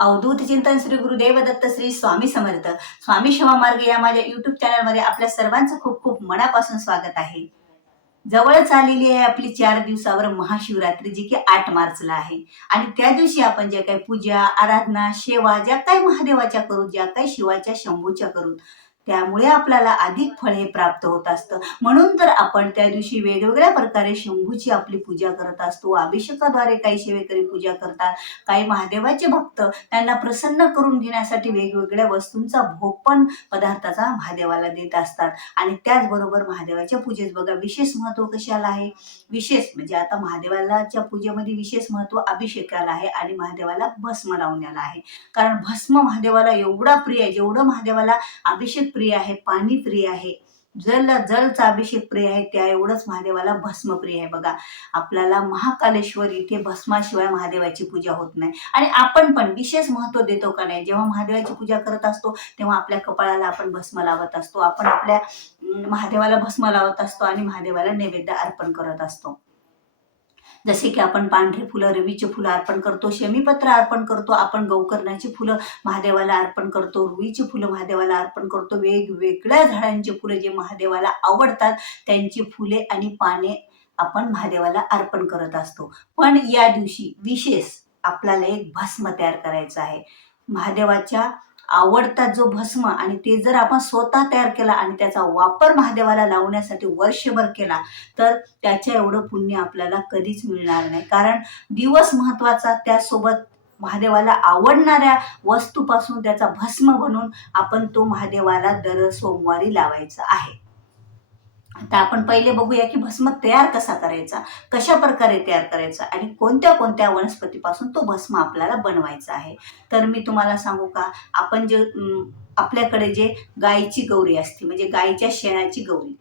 अवधूत चिंतन श्री गुरुदेव दत्त श्री स्वामी समर्थ स्वामी शिवा मार्ग या माझ्या युट्यूब चॅनलमध्ये आपल्या सर्वांचं खूप खूप मनापासून स्वागत आहे। जवळच आलेली आहे आपली 4 दिवसावर महाशिवरात्री, जी की 8 मार्चला आहे। आणि त्या दिवशी आपण जे काही पूजा आराधना सेवा ज्या काही महादेवाच्या करू, ज्या काही शिवाच्या शंभूच्या करू, त्यामुळे आपल्याला अधिक फळ हे प्राप्त होत असतं। म्हणून तर आपण त्या दिवशी वेगवेगळ्या प्रकारे शंभूची आपली पूजा करत असतो। अभिषेकाद्वारे काही सेवेकरी पूजा करतात, काही महादेवाचे भक्त त्यांना प्रसन्न करून घेण्यासाठी वेगवेगळ्या वस्तूंचा भोग पण पदार्थाचा महादेवाला देत असतात। आणि त्याचबरोबर महादेवाच्या पूजेत बघा विशेष महत्व कशाला आहे। विशेष म्हणजे आता महादेवालाच्या पूजेमध्ये विशेष महत्व अभिषेकाला आहे आणि महादेवाला भस्म लावण्याला आहे। कारण भस्म महादेवाला एवढा प्रिय आहे, जेवढं महादेवाला अभिषेक प्रिय आहे, पाणी प्रिय आहे, जलचा अभिषेक प्रिय आहे, त्या एवढंच महादेवाला भस्म प्रिय आहे। बघा आपल्याला महाकालेश्वर इथे भस्माशिवाय महादेवाची पूजा होत नाही। आणि आपण पण विशेष महत्व देतो का नाही, जेव्हा महादेवाची पूजा करत असतो तेव्हा आपल्या कपाळाला आपण भस्म लावत असतो, आपण आपल्या महादेवाला भस्म लावत असतो आणि महादेवाला नैवेद्य अर्पण करत असतो। जसे की आपण पांढरी फुलं, रवीची फुलं अर्पण करतो, शमीपत्र अर्पण करतो, आपण गौकर्णाची फुलं महादेवाला अर्पण करतो, रुईची फुलं महादेवाला अर्पण करतो, वेगवेगळ्या झाडांची फुलं जे महादेवाला आवडतात त्यांची फुले आणि पाने आपण महादेवाला अर्पण करत असतो। पण या दिवशी विशेष आपल्याला एक भस्म तयार करायचं आहे, महादेवाच्या आवडता जो भस्म, आणि ते जर आपण स्वतः तयार केला आणि त्याचा वापर महादेवाला लावण्यासाठी वर्षभर केला तर त्याच्या एवढं पुण्य आपल्याला कधीच मिळणार नाही। कारण दिवस महत्वाचा, त्यासोबत महादेवाला आवडणाऱ्या वस्तूपासून त्याचा भस्म बनवून आपण तो महादेवाला दर सोमवारी लावायचा आहे। आता आपण पहिले बघूया की भस्म तयार कसा करायचा, कशा प्रकारे तयार करायचा आणि कोणत्या कोणत्या वनस्पतीपासून तो भस्म आपल्याला बनवायचा आहे। तर मी तुम्हाला सांगू का, आपण जे आपल्याकडे जे गायची गौरी असते, म्हणजे गायच्या शेणाची गौरी,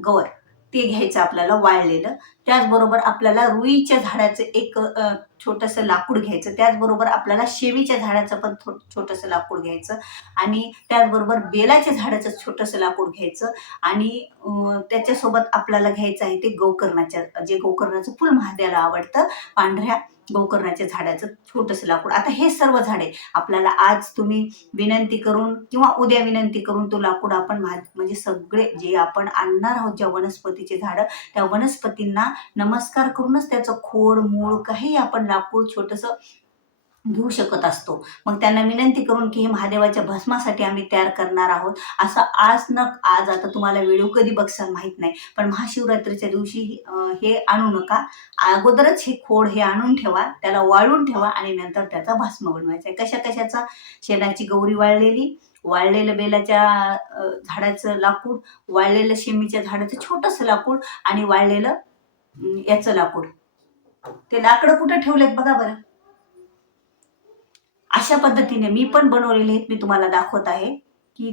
गौर, ते घ्यायचं आपल्याला वाळलेलं। त्याचबरोबर आपल्याला रुईच्या झाडाचं एक छोटंसं लाकूड घ्यायचं, त्याचबरोबर आपल्याला शेवीच्या झाडाचं पण छोटंसं लाकूड घ्यायचं, आणि त्याचबरोबर बेलाच्या झाडाचं छोटंसं लाकूड घ्यायचं, आणि त्याच्यासोबत आपल्याला घ्यायचं आहे ते जे गोकर्णाचं फुल महादेवाला आवडतं, पांढऱ्या गोकर्णाच्या झाडाचं छोटंसं लाकूड। आता हे सर्व झाडे आपल्याला आज तुम्ही विनंती करून किंवा उद्या विनंती करून तो लाकूड आपण म्हणजे सगळे जे आपण आणणार आहोत ज्या वनस्पतीचे झाडं, त्या वनस्पतींना नमस्कार करूनच त्याचं खोड मूळ काही आपण लाकूड छोटंसं घेऊ शकत असतो। मग त्यांना विनंती करून की हे महादेवाच्या भस्मासाठी आम्ही तयार करणार आहोत, असं आज आता तुम्हाला व्हिडिओ कधी बघसाल माहित नाही, पण महाशिवरात्रीच्या दिवशी हे आणू नका, अगोदरच हे खोड हे आणून ठेवा, त्याला वाळून ठेवा आणि नंतर त्याचा भस्म बनवायचा आहे। कशाचा, शेणाची गौरी वाळलेली, वाळलेलं बेलाच्या झाडाचं लाकूड, वाळलेलं शेमीच्या झाडाचं छोटंसं लाकूड, आणि वाळलेलं याचं लाकूड। ते लाकडं कुठं ठेवलेत बघा बरं। अशा पद्धतीने मी पण बनवलेले आहेत, मी तुम्हाला दाखवत आहे की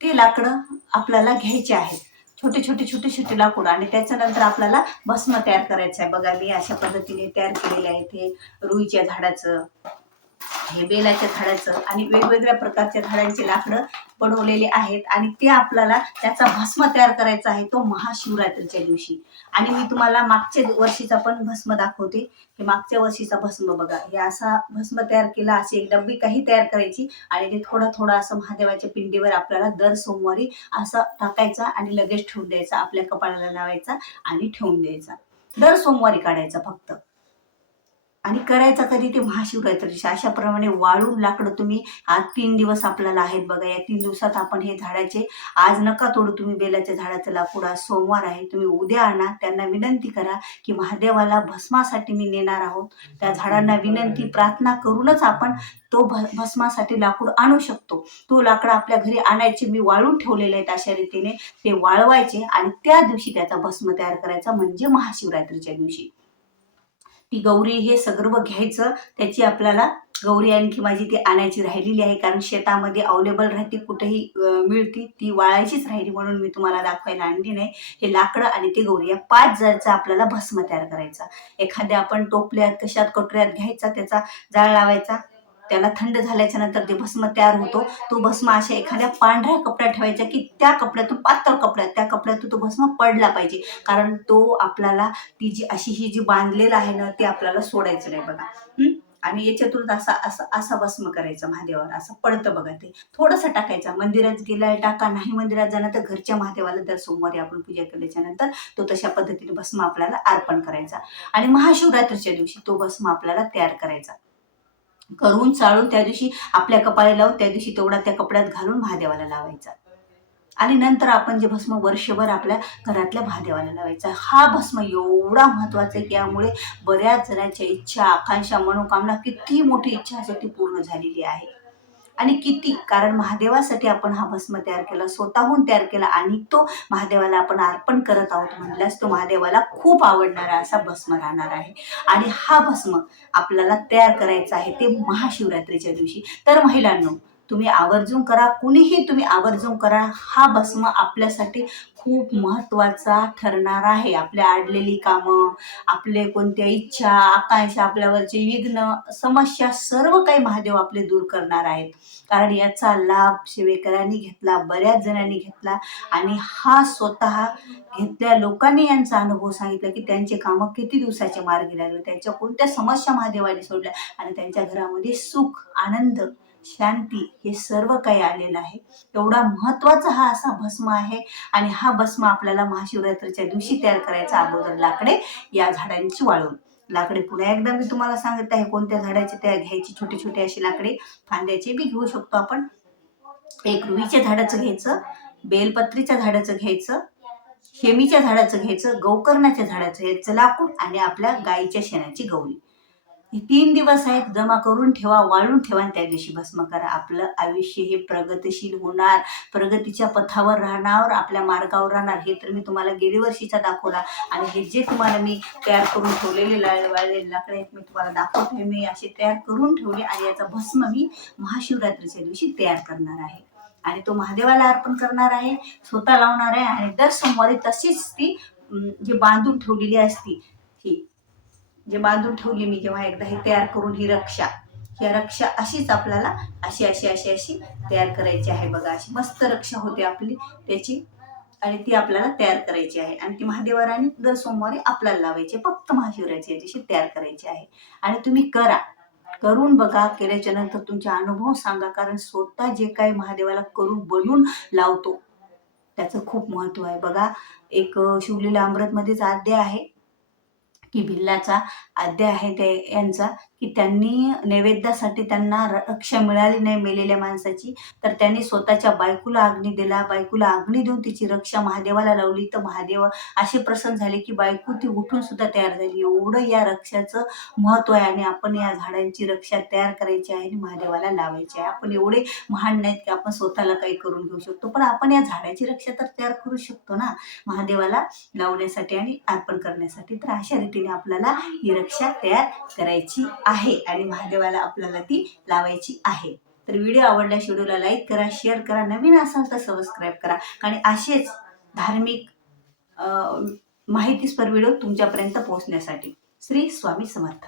ते लाकडं आपल्याला घ्यायचे आहेत, छोटे छोटे लाकूड, आणि त्याच्यानंतर आपल्याला भस्म तयार करायचं आहे। बघा मी अशा पद्धतीने तयार केलेले आहे, ते रुईच्या झाडाचं, हे बेलाच्या झाडाचं आणि वेगवेगळ्या प्रकारच्या झाडांची लाकडं बनवलेले आहेत, आणि ते आपल्याला त्याचा भस्म तयार करायचा आहे तो महाशिवरात्रीच्या दिवशी। आणि मी तुम्हाला मागच्या वर्षीचा पण भस्म दाखवते, हे मागच्या वर्षीचा भस्म बघा, हे असा भस्म तयार केला, अशी एक डब्बी काही तयार करायची आणि ते थोडं असं महादेवाच्या पिंडीवर आपल्याला दर सोमवारी असं टाकायचा आणि लगेच ठेवून द्यायचा, आपल्या कपाळाला लावायचा आणि ठेवून द्यायचा, दर सोमवारी काढायचा फक्त। आणि करायचा कधी, ते महाशिवरात्रीच्या। अशाप्रमाणे वाळून लाकडं तुम्ही आज 3 दिवस आपल्याला आहेत बघा, या 3 दिवसात आपण हे झाडाचे, आज नका तोडू तुम्ही बेलाच्या झाडाचं लाकूड, आज सोमवार आहे, तुम्ही उद्या आणा, त्यांना विनंती करा की महादेवाला भस्मासाठी मी नेणार आहोत, त्या झाडांना विनंती प्रार्थना करूनच आपण तो भस्मासाठी लाकूड आणू शकतो। तो लाकडं आपल्या घरी आणायचे, मी वाळून ठेवलेले आहेत अशा रीतीने, ते वाळवायचे आणि त्या दिवशी त्याचा भस्म तयार करायचा, म्हणजे महाशिवरात्रीच्या दिवशी। ती गौरी हे सगळं घ्यायचं, त्याची आपल्याला गौरी आणखी माझी ती आणायची राहिलेली आहे, कारण शेतामध्ये अवेलेबल राहते, कुठेही मिळती, ती वाळायचीच राहिली म्हणून मी तुम्हाला दाखवायला आणली नाही। हे लाकडं आणि ती गौरी या 5 जळचा आपल्याला भस्म तयार करायचा। एखाद्या आपण टोपल्यात कशात कटोऱ्यात घ्यायचा, त्याचा जाळ लावायचा, त्याला थंड झाल्याच्या नंतर ते भस्म तयार होतो, तो भस्म अशा एखाद्या पांढऱ्या कपड्यात ठेवायचा की त्या कपड्यातून, पातळ कपड्यात, त्या कपड्यातून तो भस्म पडला पाहिजे, कारण तो आपल्याला ही जी बांधलेलं आहे ना ते आपल्याला सोडायचं नाही बघा। आणि याच्यातून असा असा असा भस्म करायचा महादेवावर, असं पडतं बघा ते. थोडंसं टाकायचा, मंदिरात गेला टाका, नाही मंदिरात जाणं तर घरच्या महादेवाला दर सोमवारी आपण पूजा केल्याच्या नंतर तो तशा पद्धतीने भस्म आपल्याला अर्पण करायचा. आणि महाशिवरात्रीच्या दिवशी तो भस्म आपल्याला तयार करायचा, करून चाळून त्या दिवशी आपल्या कपाळी लावून त्या दिवशी तेवढा त्या कपड्यात घालून महादेवाला लावायचा. आणि नंतर आपण जे भस्म वर्षभर आपल्या घरातल्या महादेवाला लावायचा. हा भस्म एवढा महत्वाचा आहे की यामुळे बऱ्याच जणांच्या इच्छा, आकांक्षा, मनोकामना, किती मोठी इच्छा असेल ती पूर्ण झालेली आहे. आणि किती, कारण महादेवासाठी आपण हा भस्म तयार केला, स्वतःहून तयार केला आणि तो महादेवाला आपण अर्पण करत आहोत म्हटल्यास तो महादेवाला खूप आवडणारा असा भस्म राहणार आहे. आणि हा भस्म आपल्याला तयार करायचा आहे ते महाशिवरात्रीच्या दिवशी. तर महिलांनो, तुम्ही आवर्जून करा, कुणीही तुम्ही आवर्जून करा. हा भस्म आपल्यासाठी खूप महत्वाचा ठरणार आहे. आपल्या अडलेली कामं, आपले कोणत्या इच्छा, आकांक्षा, आपल्यावरचे विघ्न, समस्या सर्व काही महादेव आपले दूर करणार आहेत. कारण याचा लाभ सेवेकरांनी घेतला, बऱ्याच जणांनी घेतला आणि हा स्वतः घेतल्या लोकांनी यांचा अनुभव सांगितला की त्यांचे कामं किती दिवसाचे मार्गी लागले, त्यांच्या कोणत्या समस्या महादेवाने सोडल्या आणि त्यांच्या घरामध्ये सुख, आनंद, शांती हे सर्व काही आलेलं आहे. एवढा महत्वाचा हा असा भस्म आहे. आणि हा भस्म आपल्याला महाशिवरात्रीच्या दिवशी तयार करायचा. अगोदर लाकडे या झाडांची वाळून, लाकडे पुन्हा एकदा मी तुम्हाला सांगत आहे कोणत्या झाडाची त्या घ्यायची, छोटे छोटे अशी लाकडे, फांद्याचे बी घेऊ शकतो आपण. एक रुईच्या झाडाचं घ्यायचं, बेलपत्रीच्या झाडाचं घ्यायचं, शेमीच्या झाडाचं घ्यायचं, गौकर्णाच्या झाडाचं घ्यायचं लाकूड आणि आपल्या गाईच्या शेणाची गौरी. हे 3 दिवस आहेत, जमा करून ठेवा, वाळून ठेवा आणि त्या दिवशी भस्म करा. आपलं आयुष्य हे प्रगतिशील होणार, प्रगतीच्या पथावर राहणार, आपल्या मार्गावर राहणार. हे तर मी तुम्हाला गेल्या वर्षीचा दाखवला आणि हे जे तुम्हाला मी तयार करून ठेवलेले वाळलेले लाकडे आहेत मी तुम्हाला दाखवते. मी असे तयार करून ठेवले आणि याचा भस्म मी महाशिवरात्रीच्या दिवशी तयार करणार आहे आणि तो महादेवाला अर्पण करणार आहे, स्वतः लावणार आहे. आणि दर सोमवारी तशीच ती जी बांधून ठेवलेली असती, ही जे बांधून ठेवली मी जेव्हा एकदा हे तयार करून, ही रक्षा, ही रक्षा अशीच आपल्याला अशी अशी अशी अशी तयार करायची आहे बघा. अशी मस्त रक्षा होते आपली त्याची आणि ती आपल्याला तयार करायची आहे आणि ती महादेवाराने दर सोमवारी आपल्याला लावायची, फक्त महाशिवरात्रीच्या दिवशी तयार करायची आहे. आणि तुम्ही करा, करून बघा, केल्याच्या नंतर तुमचे अनुभव सांगा. कारण स्वतः जे काही महादेवाला करून बनवून लावतो त्याचं खूप महत्व आहे बघा. एक शिवलीला अमृतमध्येच अध्याय आहे की भिल्लाचा अध्याय आहे ते यांचा, की त्यांनी नैवेद्यासाठी त्यांना रक्षा मिळाली नाही मेलेल्या माणसाची, तर त्यांनी स्वतःच्या बायकोला अग्नी दिला, बायकोला अग्नी देऊन तिची रक्षा महादेवाला लावली. तर महादेव असे प्रसन्न झाले की बायको ती उठून सुद्धा तयार झाली. एवढं या रक्षाचं महत्व आहे. आणि आपण या झाडांची रक्षा तयार करायची आहे आणि महादेवाला लावायची आहे. आपण एवढे महान नाहीत की आपण स्वतःला काही करून घेऊ शकतो, पण आपण या झाडाची रक्षा तर तयार करू शकतो ना महादेवाला लावण्यासाठी आणि अर्पण करण्यासाठी. तर अशा रीतीने आपल्याला ही रक्षा तयार करायची आहे आणि महादेवाला आपल्याला ती लावायची आहे. तर व्हिडिओ आवडल्यास व्हिडिओला लाईक करा, शेअर करा, नवीन असाल तर सबस्क्राईब करा आणि असेच धार्मिक माहितीस्पर व्हिडिओ तुमच्यापर्यंत पोहोचण्यासाठी. श्री स्वामी समर्थ.